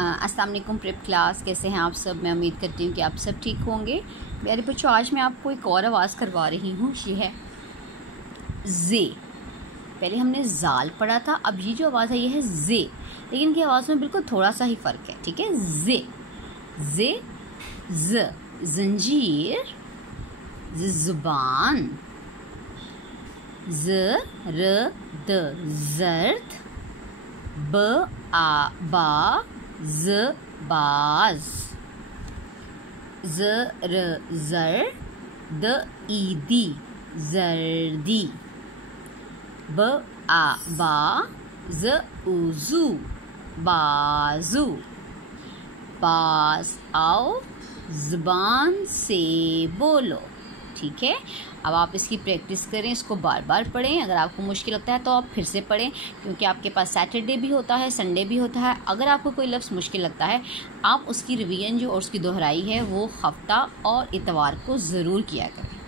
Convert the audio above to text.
अस्सलाम वालेकुम prep class, कैसे हैं आप सब। मैं उम्मीद करती हूँ कि आप सब ठीक होंगे। मेरे बच्चों, आज मैं आपको एक और आवाज़ करवा रही हूँ। ये है जे। पहले हमने जाल पढ़ा था, अब ये जो आवाज़ है ये है जे, लेकिन इनकी आवाज़ में बिल्कुल थोड़ा सा ही फ़र्क है। ठीक है, जे जे ज जंजीर, ज़ुबान, ज र द जर्द, ब आ बा ज बाज, ज र जर द ईदी जर्दी, ब आ बा ज उजू बाजू, पास आओ ज़ुबान से बोलो। ठीक है, अब आप इसकी प्रैक्टिस करें, इसको बार बार पढ़ें। अगर आपको मुश्किल लगता है तो आप फिर से पढ़ें, क्योंकि आपके पास सैटरडे भी होता है, संडे भी होता है। अगर आपको कोई लफ्ज़ मुश्किल लगता है, आप उसकी रिवीजन जो और उसकी दोहराई है वो हफ्ता और इतवार को ज़रूर किया करें।